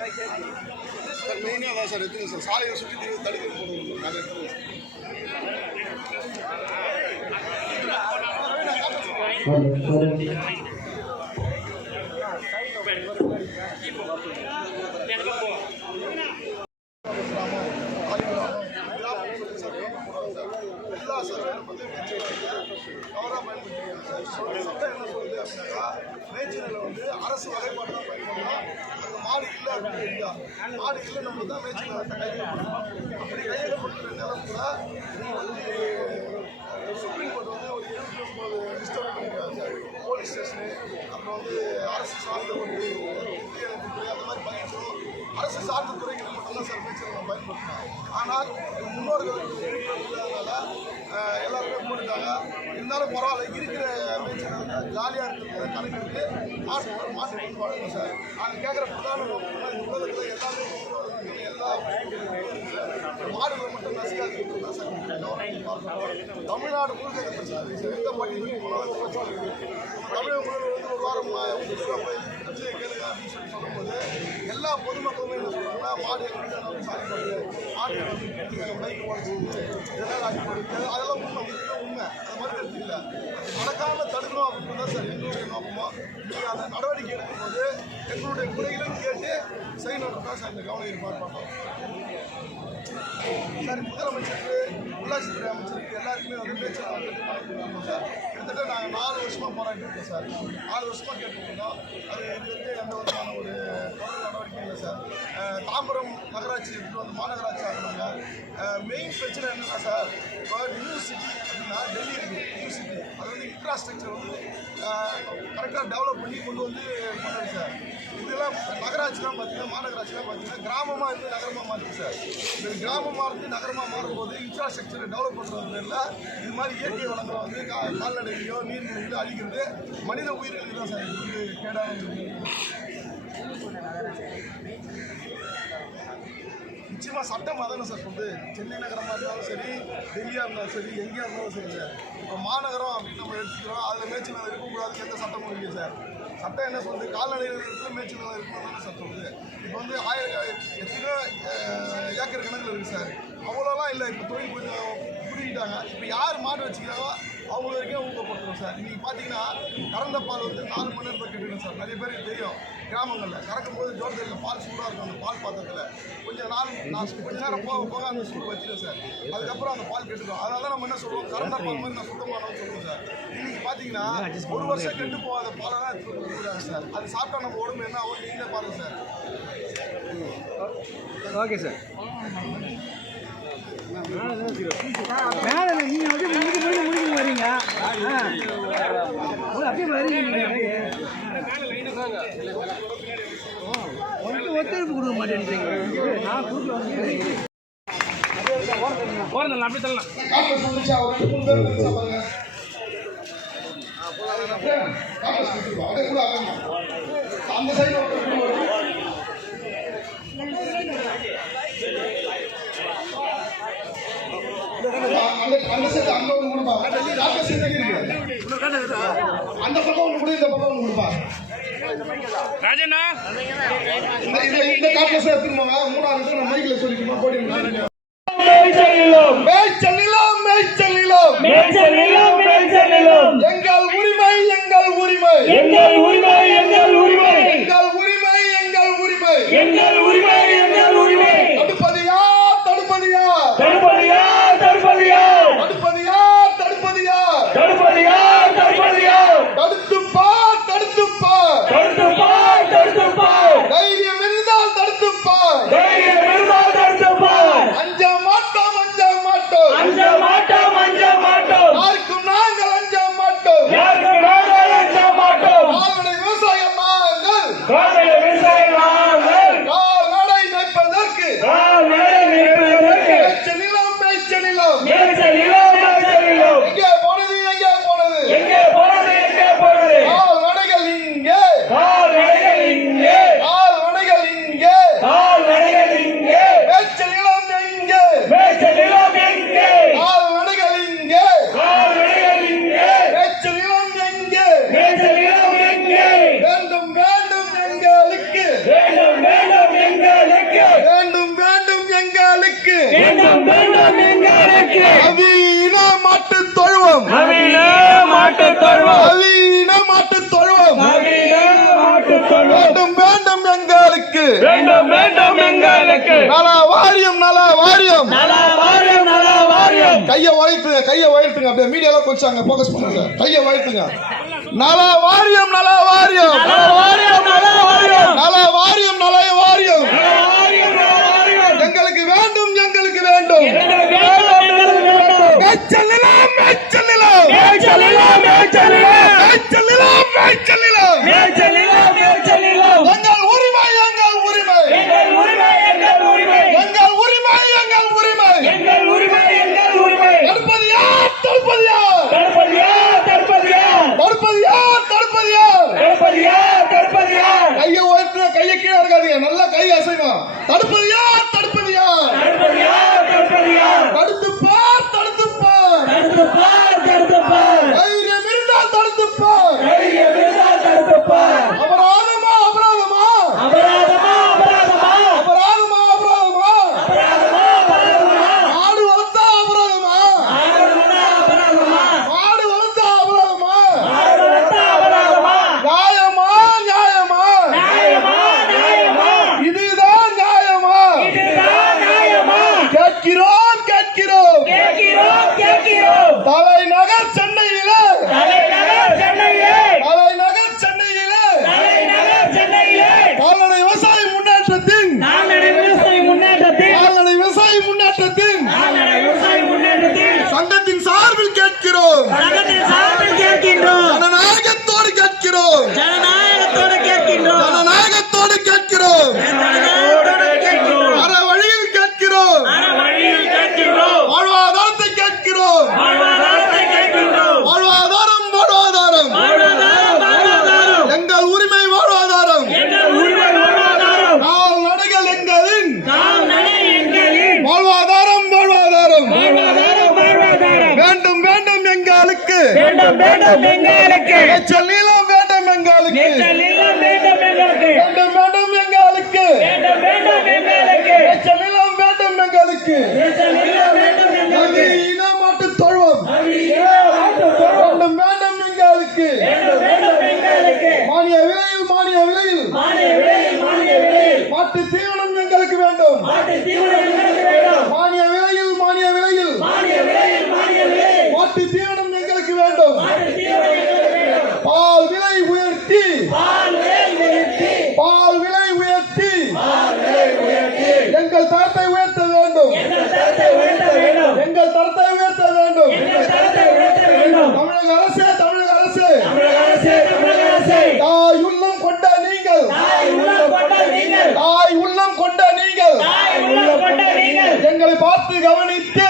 Sir மெயினாக தான் sir எடுத்துங்க சார் சாலையை சுற்றி தடுக்க போகணும் நிறைய வந்து தவறாக பயன்படுத்திக்கிறாங்க சார் சட்டம் என்ன சொல்லுது அப்படின்னாக்கா மேய்ச்சலில் வந்து அரசு வகைப்பாடு தான் பயன்படுத்தணும் ஆடு இல்லை அப்படின்னு தெரியா இல்லை நம்ம தான் மேய்ச்சல் கையகப்படுத்தணும் அப்படி கையகப்படுத்துகிற நேரம் கூட வந்து சுப்ரீம் கோர்ட் வந்து ஒரு எழுபத்தி ஒன்பது டிஸ்டர்ப் பண்ணியிருக்காங்க போலீஸ் ஸ்டேஷனு அப்புறம் வந்து அரசு சார்ந்த ஒரு அந்த மாதிரி பண்ணிட்டோம் அரசு சார்ந்த துறைகள் நல்ல சர்ஃபெக்சல் நம்ம பயன்படுத்தலாம் ஆனால் முன்னோர்கள் இருக்கிறதுனால எல்லாருமே மூடிட்டாங்க. இருந்தாலும் பரவாயில்ல இருக்கிற மேய்ச்சல் ஜாலியாக இருக்கிறது கலைஞருக்கு மாட்டு மாட்டு பண்பாடுங்க சார். நாங்கள் கேட்குற பிரதான இந்த உலகத்தில் எல்லாருமே எல்லா மாடுகளை மட்டும் நசுக்காது சார். தமிழ்நாடு முழுக்க இந்த பிரச்சனை சார் எந்த பட்டி பிரச்சனை தமிழக முதல்வர் வந்து ஒரு வாரம் பிரச்சனையை கேளுங்க அப்படின்னு சொல்லி சொல்லும்போது எல்லா பொதுமக்களுமே என்ன சொல்றாங்கன்னா மாடு எங்க வீட்டில் மாடு பைக் இதெல்லாம் அடிப்படுது அதெல்லாம் உண்மை உண்மை அது மாதிரி இல்லை. அது நடக்காம தடுக்கணும் அப்படின்னு தான் சார் எங்களுடைய நோக்கமோ நீங்கள் அந்த நடவடிக்கை எடுக்கும்போது எங்களுடைய குறைகளையும் கேட்டு செய்யணும் தான் சார் இந்த கவனம் ஏற்பாடு பண்ணோம் சார் முதலமைச்சருக்கு உள்ளாட்சித்துறை Vamos a ver. வந்து நாங்கள் நாலு வருஷமாக போராடிட்டு சார். நாலு வருஷமாக கேட்டுருக்கோம் அது இது வந்து எந்த விதமான ஒரு தொடர் நடவடிக்கை இல்லை சார். தாம்பரம் நகராட்சி எடுத்துட்டு வந்து மாநகராட்சி ஆகணுங்க மெயின் பிரச்சனை என்னென்னா சார் இப்போ நியூ சிட்டி அப்படின்னா டெல்லி இருக்குது நியூ சிட்டி அது வந்து இன்ஃப்ராஸ்ட்ரக்சர் வந்து கரெக்டாக டெவலப் பண்ணி கொண்டு வந்து பண்ணுறது சார். இதெல்லாம் நகராட்சிலாம் பார்த்தீங்கன்னா மாநகராட்சிலாம் பார்த்தீங்கன்னா கிராமமாக இருந்து நகரமாக மாறுது சார். இந்த கிராமமாக இருந்து நகரமாக மாறும்போது இன்ஃப்ராஸ்ட்ரக்சரை டெவலப் பண்ணுறது பேரில் இது மாதிரி இயற்கை வளங்களை வந்து கால்நடை கால்நடைகளையோ நீர்நிலைகளோ அழிக்கிறது மனித உயிர்களுக்கு தான் சார் இது வந்து நிச்சயமாக சட்டம் அதானே சார். வந்து சென்னை நகரமாக இருந்தாலும் சரி டெல்லியாக இருந்தாலும் சரி எங்கேயா இருந்தாலும் சரி சார். இப்போ மாநகரம் அப்படின்னு நம்ம எடுத்துக்கிறோம் அதில் மேய்ச்சல் நிலம் இருக்கக்கூடாதுன்னு எந்த சட்டமும் இல்லையே சார். சட்டம் என்ன சொல்லுது? கால்நடைகள் இருக்கிற மேய்ச்சல் நிலம் இருக்கணும்னு சட்டம் சொல்லுது இப்போ வந்து ஆயிரம் எத்தனையோ ஏக்கர் கணக்கில் இருக்குது சார். அவ்வளோலாம் இல்லை. இப்போ தொழில் கொஞ்சம் புரிஞ்சுக்கிட்டாங்க. இப்போ யார் மாடு வச்சுக்கிறாங்களோ அவங்க வரைக்கும் ஊக்கப்படுத்துறோம் சார். இன்னைக்கு பார்த்தீங்கன்னா கறந்த பால் வந்து நாலு மணி நேரத்தில் கட்டிடும் சார். நிறைய பேருக்கு தெரியும் கிராமங்களில். கறக்கும் போது ஜோர்தலில் பால் சூடாக இருக்கும் அந்த பால் பாத்திரத்தில். கொஞ்சம் நாள் நான் கொஞ்ச நேரம் போக போக அந்த சூடு வச்சிடும் சார். அதுக்கப்புறம் அந்த பால் கெட்டுடும் அதனால தான் நம்ம என்ன சொல்லுவோம் கறந்த பால் மாதிரி நான் சுத்தமானோம்னு சொல்லுவோம் சார். இன்னைக்கு பார்த்தீங்கன்னா ஒரு வருஷம் கெட்டு போகாத பாலெல்லாம் எடுத்து கொடுக்குறாங்க சார். அது சாப்பிட்டா நம்ம உடம்பு என்ன ஆகும்? நீங்களே பாருங்க சார். Okay sir. மேலே நீங்கள் வருவீங்க அப்படியே கொடுக்க மாட்டேன்றீங்க நான் கொடுக்க தரலாம் அந்த சைடு அந்த சேர்த்து அங்க ஒன்று கொடுப்பா டாக்டர் அந்த பக்கம் ஒன்று பக்கம் ஒன்று கொடுப்பா இந்த இந்த காட்டில் மூணாவது மைக்கில் சொல்லிக்கணும் போடி மேய்ச்சல் மேய்ச்சல் நிலம். தடுப்பதியா நவீன மாட்டு தொழுவம். நவீன மாட்டு தொழுவம். நவீன மாட்டு தொழுவம். நவீன மாட்டு வாரியம் நல வாரியம். நல வாரியம் நல வாரியம். கையை வளைத்துங்க கையை வளைத்துங்க அப்படியே மீடியால கொஞ்சம் ஃபோக்கஸ் பண்ணுங்க. கையை வளைத்துங்க நல வாரியம் நல வாரியம். நல வாரியம் நல வாரியம். நல வாரியம் நல வாரியம். Ay, கேட்கிறோம். ஜனநாயகத்தோடு கேட்கிறோம். வாழ்வாதாரம் வாழ்வாதாரம். வாழ்வாதாரம் நாள் வேண்டும் வேண்டும் எங்களுக்கு. வேண்டும் வேண்டும் எங்களுக்கு. வேண்டும் வேண்டும் எங்களுக்கு. வேண்டும் வேண்டும் எங்களுக்கு. வேண்டும் வேண்டும் எங்களுக்கு. எங்கள் தரத்தை உயர்த்த வேண்டும். எங்கள் தரத்தை உயர்த்த வேண்டும். தமிழக அரசு தமிழக அரசு. தாய் உள்ளம் கொண்ட நீங்கள். தாய் உள்ளம் கொண்ட நீங்கள். எங்களை பார்த்து கவனித்து